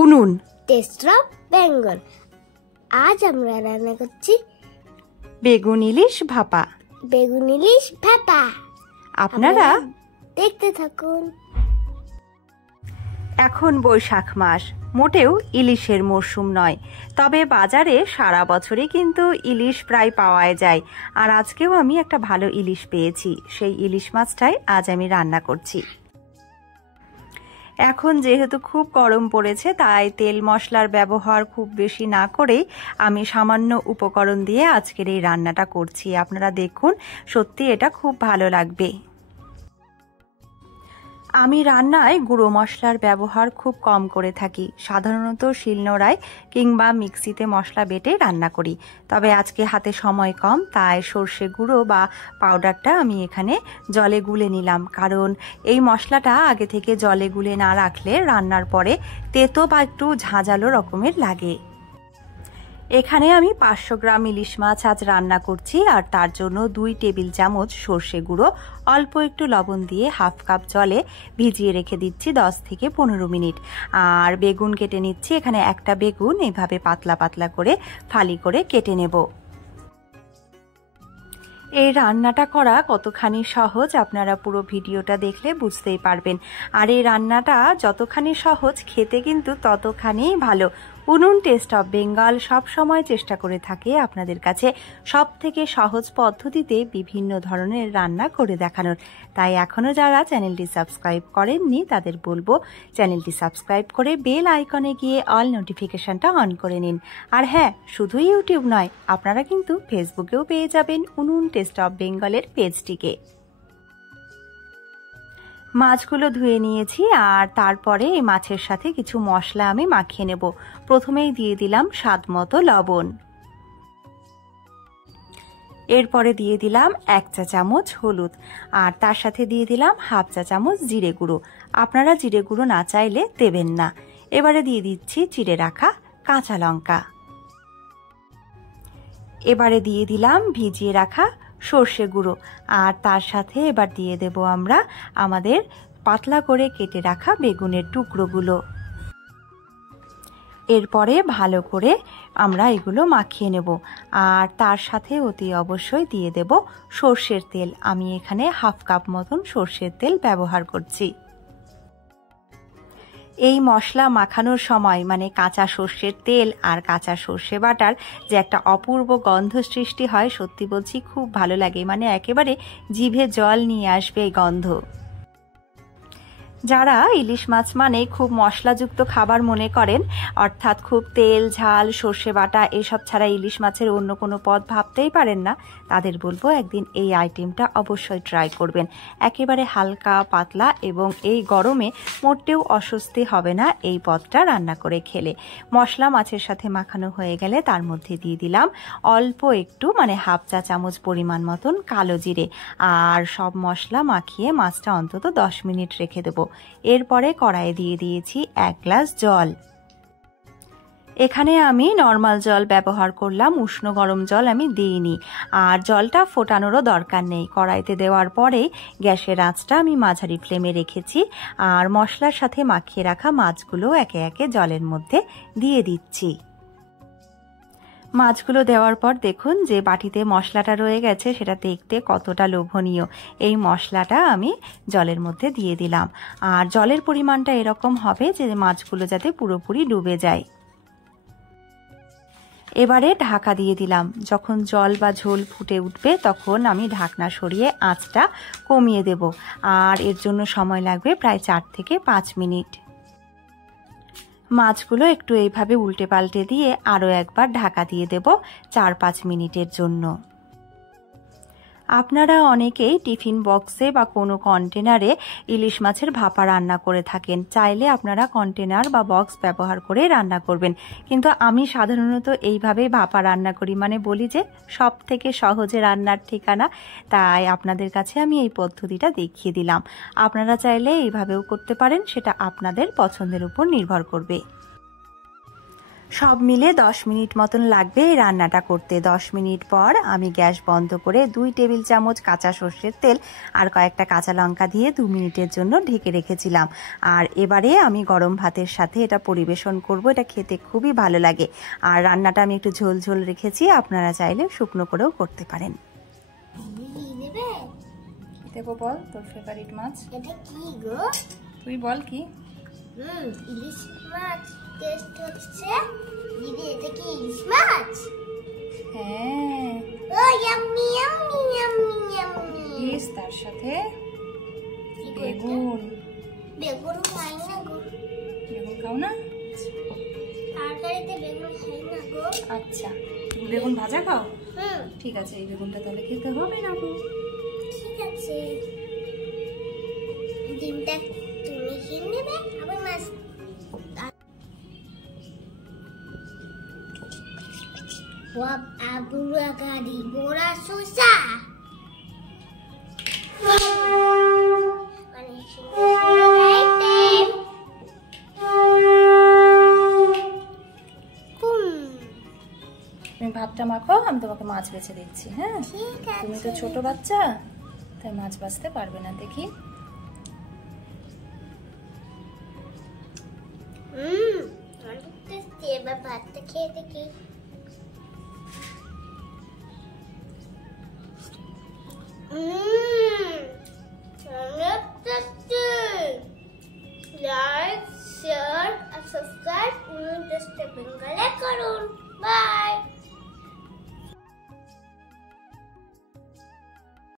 উনুন test of Bengal. আজ আমরা রান্না করছি বেগুন ইলিশ ভাপা। বেগুন ইলিশ ভাপা। আপনারা দেখতে থাকুন। এখন বৈশাখ মাস, মোটেও ইলিশের মরশুম নয়, তবে বাজারে সারা বছরই কিন্তু ইলিশ প্রায় পাওয়া যায়। আর আজকেও আমি একটা ভালো ইলিশ পেয়েছি, সেই ইলিশ মাছটাই আজ আমি রান্না করছি। এখন যেহেতু খুব গরম পড়েছে, তাই তেল মশলার ব্যবহার খুব বেশি না করেই আমি সামান্য উপকরণ দিয়ে আজকের এই রান্নাটা করছি। আপনারা দেখুন, সত্যি এটা খুব ভালো লাগবে। আমি রান্নায় গুঁড়ো মশলার ব্যবহার খুব কম করে থাকি, সাধারণত শিলনোড়ায় কিংবা মিক্সিতে মশলা বেটে রান্না করি। তবে আজকে হাতে সময় কম, তাই সর্ষে গুঁড়ো বা পাউডারটা আমি এখানে জলে গুলে নিলাম, কারণ এই মশলাটা আগে থেকে জলে গুলে না রাখলে রান্নার পরে তেতো বা একটু ঝাঁঝালো রকমের লাগে। এখানে আমি 500 গ্রাম ইলিশ মাছ আজ রান্না করছি, আর তার জন্য 2 টেবিল চামচ সর্ষে গুঁড়ো, অল্প একটু লবণ দিয়ে হাফ কাপ জলে ভিজিয়ে রেখে দিচ্ছি 10 থেকে 15 মিনিট। আর বেগুন কেটে নিচ্ছি। এখানে একটা বেগুন এইভাবে পাতলা পাতলা করে ফালি করে কেটে নেব। এই রান্নাটা করা কতখানি সহজ আপনারা পুরো ভিডিওটা দেখলে বুঝতেই পারবেন। আর এই রান্নাটা যতখানি সহজ, খেতে কিন্তু ততখানি ভালো। উনুন টেস্ট অফ বেঙ্গল সব সময় চেষ্টা করে থাকে আপনাদের কাছে সব থেকে সহজ পদ্ধতিতে বিভিন্ন ধরনের রান্না করে দেখানোর। তাই এখনও যারা চ্যানেলটি সাবস্ক্রাইব করেননি তাদের বলবো চ্যানেলটি সাবস্ক্রাইব করে বেল আইকনে গিয়ে অল নোটিফিকেশনটা অন করে নিন। আর হ্যাঁ, শুধু ইউটিউব নয়, আপনারা কিন্তু ফেসবুকেও পেয়ে যাবেন উনুন টেস্ট অফ বেঙ্গলের পেজটিকে। মাছগুলো ধুয়ে নিয়েছি, আর তারপরে এই মাছের সাথে কিছু মশলা আমি মাখিয়ে নেব। প্রথমেই দিয়ে দিলাম স্বাদ মতো লবণ, এরপরে দিয়ে দিলাম 1 চা চামচ হলুদ, আর তার সাথে দিয়ে দিলাম হাফ চা চামচ জিরে গুঁড়ো। আপনারা জিরে গুঁড়ো না চাইলে দেবেন না। এবারে দিয়ে দিচ্ছি চিড়ে রাখা কাঁচা লঙ্কা। এবারে দিয়ে দিলাম ভিজিয়ে রাখা সর্ষে গুঁড়ো, আর তার সাথে এবার দিয়ে দেব আমরা আমাদের পাতলা করে কেটে রাখা বেগুনের টুকরোগুলো। এরপরে ভালো করে আমরা এগুলো মাখিয়ে নেব। আর তার সাথে অতি অবশ্যই দিয়ে দেব সর্ষের তেল। আমি এখানে হাফ কাপ মতন সর্ষের তেল ব্যবহার করছি। এই মশলা মাখানোর সময় মানে কাঁচা সর্ষের তেল আর কাঁচা সর্ষে বাটার যে একটা অপূর্ব গন্ধ সৃষ্টি হয়, সত্যি বলছি খুব ভালো লাগে, মানে একেবারে জিভে জল নিয়ে আসবে এই গন্ধ। যারা ইলিশ মাছ মানে খুব মশলাযুক্ত খাবার মনে করেন, অর্থাৎ খুব তেল ঝাল সর্ষে বাটা এসব ছাড়া ইলিশ মাছের অন্য কোনো পদ ভাবতেই পারেন না, তাদের বলবো একদিন এই আইটেমটা অবশ্যই ট্রাই করবেন। একেবারে হালকা পাতলা, এবং এই গরমে মোটেও অস্বস্তি হবে না এই পদটা রান্না করে খেলে। মশলা মাছের সাথে মাখানো হয়ে গেলে তার মধ্যে দিয়ে দিলাম অল্প একটু মানে হাফ চা চামচ পরিমাণ মতন কালো জিরে, আর সব মশলা মাখিয়ে মাছটা অন্তত 10 মিনিট রেখে দেবো। এরপরে কড়াইয়ে দিয়ে দিয়েছি 1 গ্লাস জল। এখানে আমি নর্মাল জল ব্যবহার করলাম, উষ্ণ গরম জল আমি দিইনি। আর জলটা ফোটানোরও দরকার নেই। কড়াইতে দেওয়ার পরে গ্যাসের আঁচটা আমি মাঝারি ফ্লেমে রেখেছি, আর মশলার সাথে মাখিয়ে রাখা মাছগুলো একে একে জলের মধ্যে দিয়ে দিচ্ছি। মাছগুলো দেওয়ার পর দেখুন যে বাটিতে মশলাটা রয়ে গেছে, সেটা দেখতে কতটা লোভনীয়। এই মশলাটা আমি জলের মধ্যে দিয়ে দিলাম, আর জলের পরিমাণটা এরকম হবে যে মাছগুলো যাতে পুরোপুরি ডুবে যায়। এবারে ঢাকা দিয়ে দিলাম। যখন জল বা ঝোল ফুটে উঠবে তখন আমি ঢাকনা সরিয়ে আঁচটা কমিয়ে দেব, আর এর জন্য সময় লাগবে প্রায় 4 থেকে 5 মিনিট। মাছগুলো একটু এইভাবে উল্টে পাল্টে দিয়ে আরও একবার ঢাকা দিয়ে দেব 4-5 মিনিটের জন্য। আপনারা অনেকেই টিফিন বক্সে বা কোনো কন্টেনারে ইলিশ মাছের ভাপা রান্না করে থাকেন। চাইলে আপনারা কন্টেনার বা বক্স ব্যবহার করে রান্না করবেন, কিন্তু আমি সাধারণত এইভাবেই ভাপা রান্না করি, মানে বলি যে সব থেকে সহজে রান্নার ঠিকানা। তাই আপনাদের কাছে আমি এই পদ্ধতিটা দেখিয়ে দিলাম। আপনারা চাইলে এইভাবেও করতে পারেন, সেটা আপনাদের পছন্দের উপর নির্ভর করবে। সব মিলে 10 মিনিট মতন লাগবে এই রান্নাটা করতে। 10 মিনিট পর আমি গ্যাস বন্ধ করে 2 টেবিল চামচ কাঁচা সর্ষের তেল আর কয়েকটা কাঁচা লঙ্কা দিয়ে 2 মিনিটের জন্য ঢেকে রেখেছিলাম। আর এবারে আমি গরম ভাতের সাথে এটা পরিবেশন করব। এটা খেতে খুবই ভালো লাগে। আর রান্নাটা আমি একটু ঝোল ঝোল রেখেছি, আপনারা চাইলে শুকনো করেও করতে পারেন। কি দেবো বল, তোর ফেভারিট মাছ? এটা কি গো? তুই বল কি? ইলিশ মাছ টেস্ট হচ্ছে। দিদি এটা কি ইলিশ মাছ? হ্যাঁ। ও ইয়াম্মি ইয়াম্মি ইয়াম্মি ইয়াম্মি। ইলিশ তার সাথে বেগুন। বেগুন খাই না গো। বেগুন খাও না? তরকারিতে বেগুন খাই না গো। আচ্ছা, তুমি বেগুন ভাজা খাও? ঠিক আছে, এই বেগুনটা তাহলে খেতে হবে না গো। ঠিক আছে, ডিমটা তুমি খেয়ে নেবে, আবার মাছ। আবুরা গাড়ি বোরা শসা তুমি ভাতটা মাখো, আমি তোমাকে মাছ বেছে দিচ্ছি। হ্যাঁ, তুমি তো ছোট বাচ্চা, তাই মাছ বাছতে পারবে না। দেখি। এবার ভাতটা খেয়ে দেখি।